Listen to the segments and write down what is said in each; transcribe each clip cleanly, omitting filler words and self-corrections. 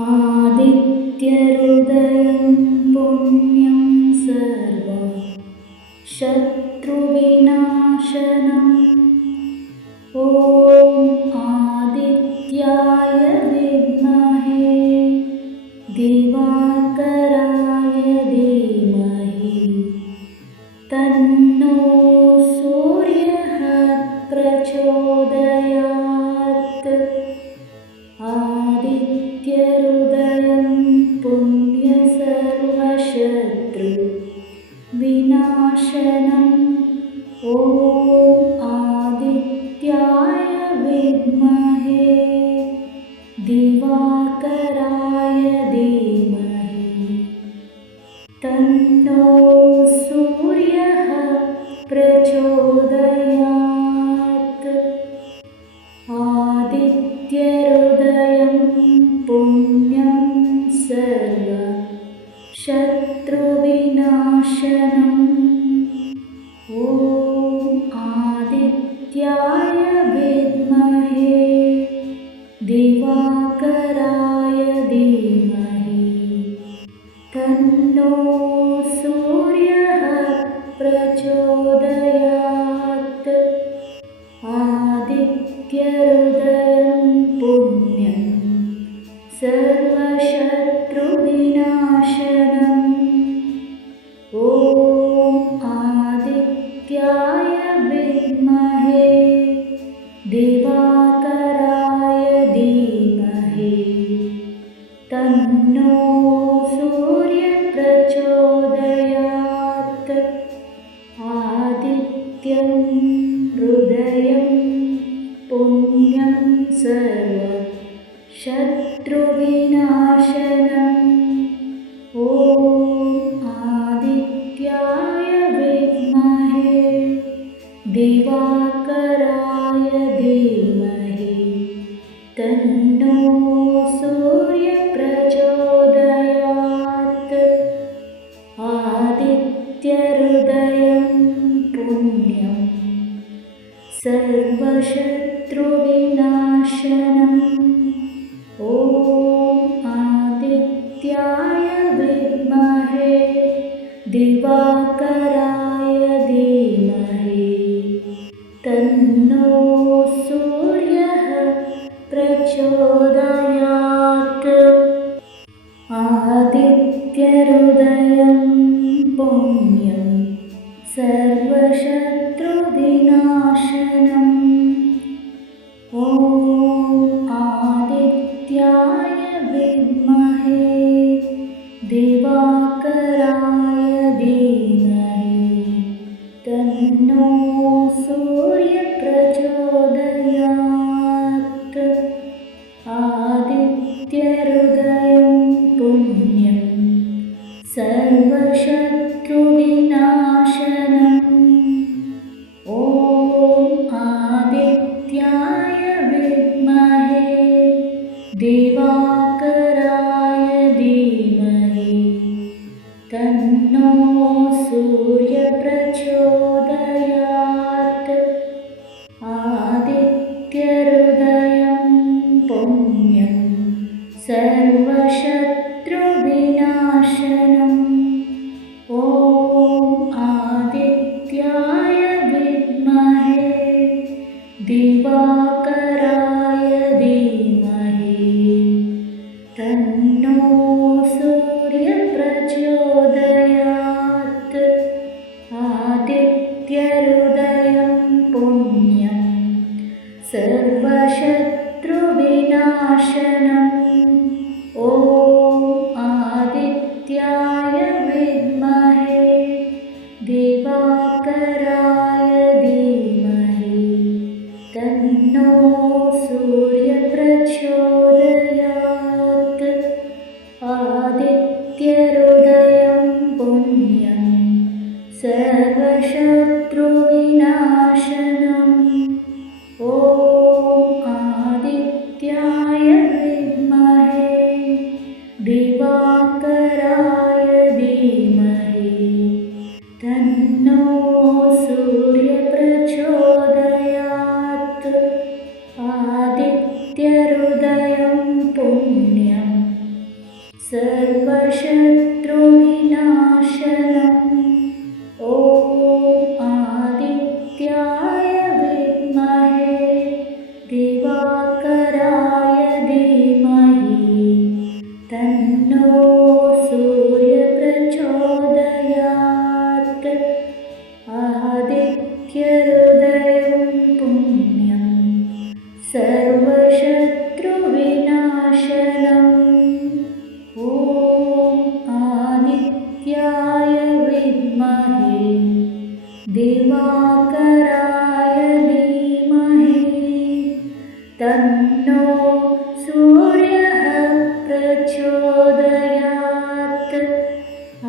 आदित्यहृदयं पुण्यं सर्व शत्रुविनाशनम् ॐ आदित्याय विद्महे दिवाकराय धीमहि तन्नो सूर्यः प्रचोदयात् आदित्यहृदयं पुण्यसर्वशत्रुविनाशनम् ॐ आदित्याय विद्महे दिवाकराय धीमहि तन्नो सूर्यः प्रचोदयात् आदित्यहृदयं पुण्यं सर्व शत्रुविनाशनम् ॐ आदित्याय विद्महे दिवाकराय धीमहि तन्नो सूर्यः प्रचोदयात् आदित्यहृदयं पुण्यं सर्वशत्रुविनाशनम् ॐ आदित्याय विद्महे दिवाकराय धीमहि तन्नो सूर्यप्रचोदयात् आदित्यं हृदयं पुण्यं सर्व शत्रुविनाशनम् ॐ आदित्याय विद्महे दिवाकराय धीमहि तन्नो सूर्यप्रचोदयात् आदित्यहृदयं पुण्यं सर्वशत्रुविनाशनम् ॐ आदित्याय विद्महे दिवाकराय धीमहि तन्नो सूर्यः प्रचोदयात् आदित्यहृदयं पुण्यं सर्वशत्रुविनाशनम् ॐ आदित्याय विद्महे दिवाकराय धीमहि तन्नो सूर्यप्रचोदयात् आदित्यहृदयं पुण्यं सर्वशत्रुविनाशनम् ॐ आदित्याय विद्महे दिवाकराय धीमहि तन्नो सूर्यप्रचोदयात् आदित्यहृदयं पुण्यं सर्वशत्रुविनाशनम् ॐ आदित्याय विद्महे दिवाकराय धीमहि तन्नो सूर्यप्रचोदयात् आदित्यहृदयं पुण्यं सर्वशत्रुविनाशनम् ॐ आदित्याय सर्वशत्रुविनाशनम् ॐ आदित्याय विद्महे दिवाकराय धीमहि तन्नो सूर्यप्रचोदयात् आदित्यहृदयं पुण्यं सर्वशत्रुविनाशनम् ॐ आदित्याय विद्महे दिवाकराय धीमहि तन्नो सूर्यः प्रचोदयात्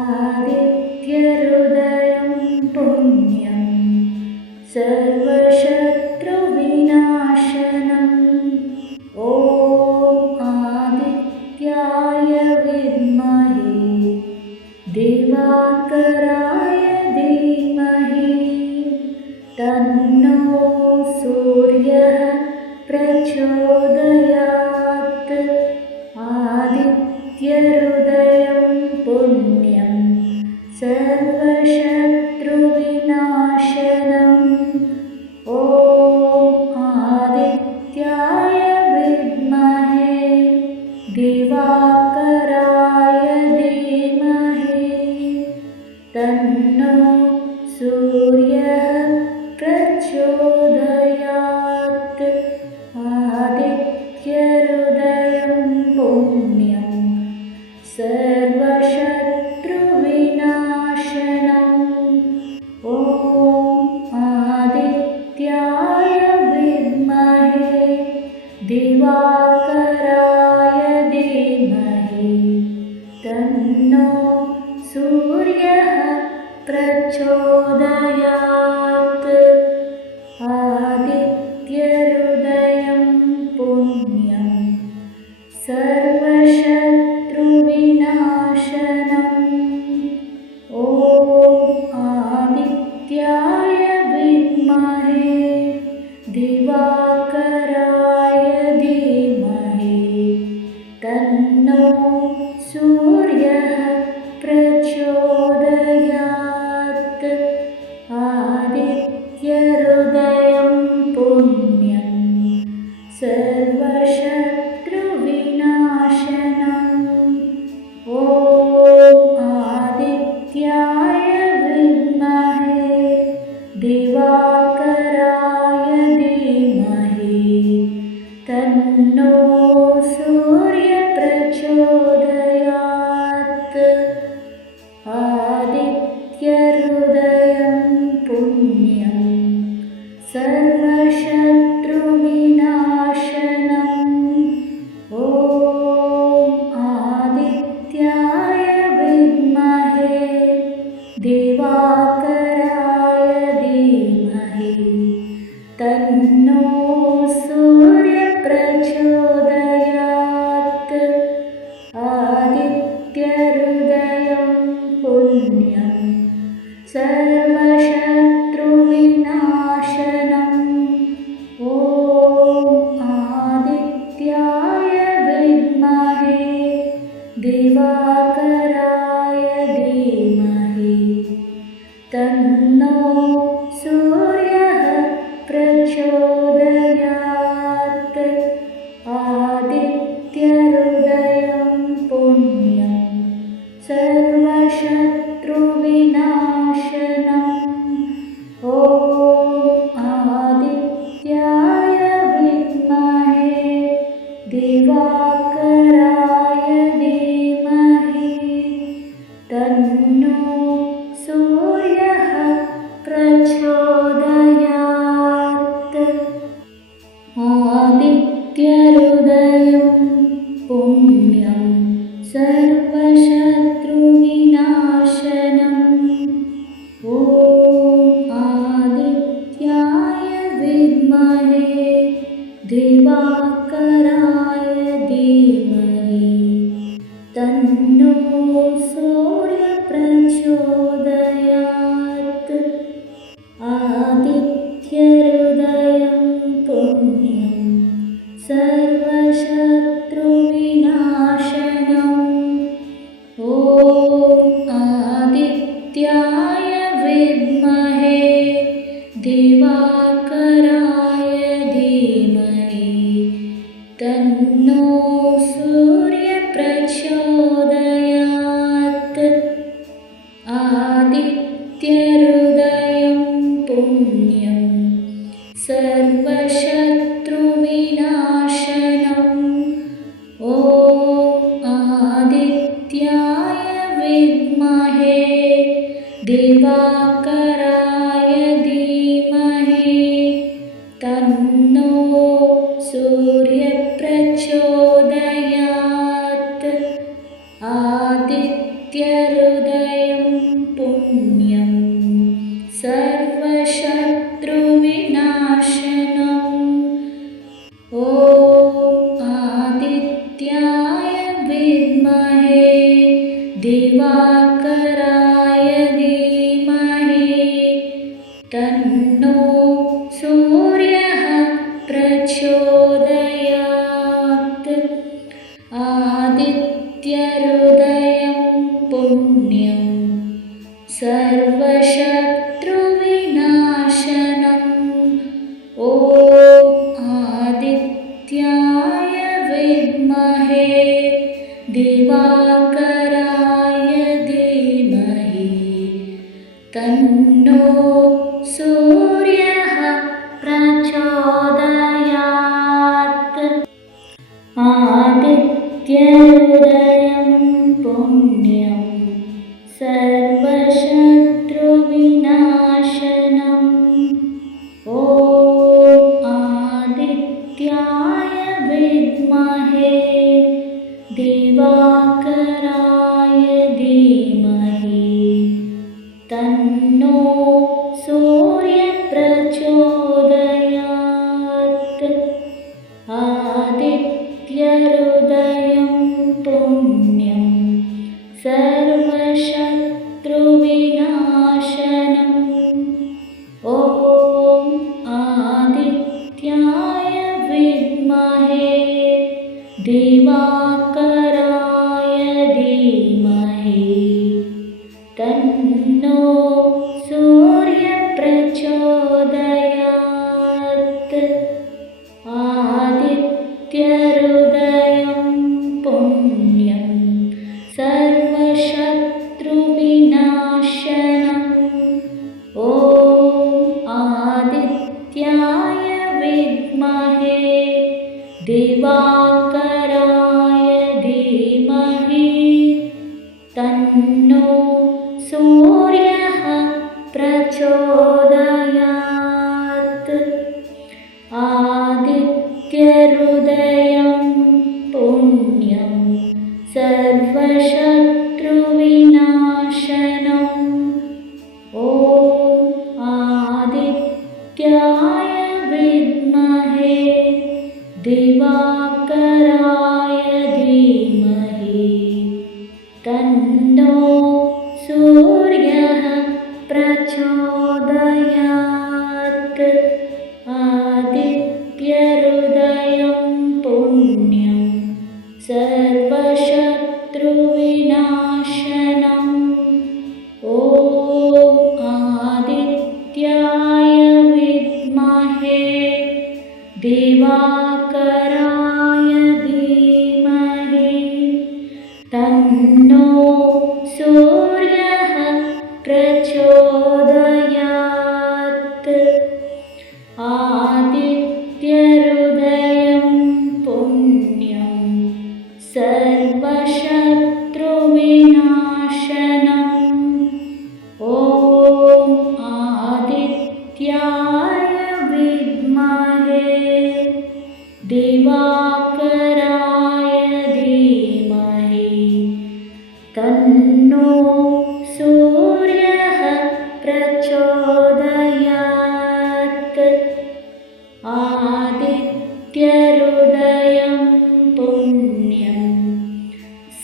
आदित्यहृदयं पुण्यं सर्वशत्रुविनाशनम् ॐ आदित्याय विद्महे दिवाकराय धीमहि तन्नो सूर्यः प्रचोदयात् आदित्यहृदयं पुण्यं सर्वशत्रुविनाशनम् ॐ आदित्याय विद्महे दिवाकराय धीमहि तन्नो सूर्यः प्रचोदयात् आदित्यहृदयं पुण्यं सर्वशत्रुविनाशनम् ॐ आदित्याय विद्महे दिवाकराय धीमहि तन्नो सूर्यः प्रचोदयात् आदित्यहृदयं पुण्यं सर्वशत्रुविनाशनम् ॐ आदित्याय विद्महे दिवाकराय धीमहि तन्नो सूर्यः प्रचोदयात् आदित्यहृदयं पुण्यं सर्वशत्रुविनाशनम् ॐ आदित्याय विद्महे दिवाकराय धीमहि तन्नो सूर्यप्रचोदयात् आदित्यहृदयं पुण्यं सर्वशत्रुविनाशनम् ॐ आदित्याय विद्महे दिवाकराय धीमहि तन्नो सूर्यप्रचोदयात् आदित्यहृदयं पुण्यं सर्वशत्रुविनाशनम् ॐ आदित्याय विद्महे दिवाकराय धीमहि तन्नो सूर्यः प्रचोदयात् आदित्यहृदयं पुण्यं सर्वशत्रुविनाशनम् ॐ आदित्याय विद्महे दिवाकराय धीमहि तन्नो सूर्यः प्रचोदयात् आदित्यहृदयं पुण्यं सर्वशत्रुविनाशनम् ॐ आदित्याय विद्महे दिवाकराय धीमहि तन्नो सूर्यप्रचोदयात् आदित्यहृदयं पुण्यं सर्वशत्रुविनाशनम् दिवाकराय धीमहि तन्नो सूर्यः प्रचोदयात्। आदित्यहृदयं पुण्यं सर्वशत्रुविनाशनम्। ॐ आदित्याय विद्महे दिवाकराय धीमहि तन्नो सूर्यः प्रचोदयात्। आदित्यहृदयं पुण्यं सर्वशत्रुविनाशनम्। ॐ आदित्याय विद्महे दिवाकराय धीमहि तन्नो सूर्यः प्रचोदयात्। आदित्यहृदयं पुण्यं सर्वशत्रुविनाशनम्। ॐ आदित्याय विद्महे दिवाकराय धीमहि तन्नो सूर्यः प्रचोदयात्। आदित्यहृदयं पुण्यं सर्वशत्रुविनाशनम्। ॐ आदित्याय विद्महे दिवाकराय धीमहि तन्नो सूर्यः प्रचोदयात्। आदित्यहृदयं पुण्यं सर्वशत्रुविनाशनम्। ॐ आदित्याय विद्महे दिवाकराय धीमहि तन्नो सूर्यः प्रचोदयात्। आदित्यहृदयं पुण्यं सर्वशत्रुविनाशनम्। ॐ आदित्याय विद्महे दिवाकराय धीमहि तन्नो सूर्यः प्रचोदयात्। आदित्यहृदयं पुण्यं सर्वशत्रुविनाशनम्। ॐ आदित्याय विद्महे दिवाकराय धीमहि तन्नो सूर्यः प्रचोदयात्। आदित्यहृदयं पुण्यं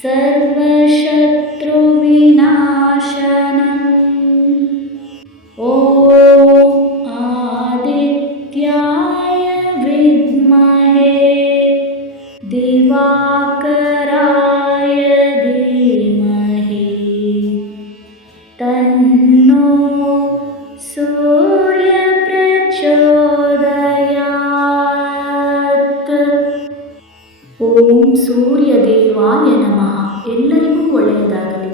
सर्वशत्रुविनाशनम्। ॐ आदित्याय विद्महे दिवाकराय धीमहि तन्नो सूर्यः प्रचोदयाತ್। ಓಂ ಸೂರ್ಯದೇವಾಯ ನಮಃ. ಎಲ್ಲರಿಗೂ ಒಳ್ಳೆಯದಾಗಲಿ.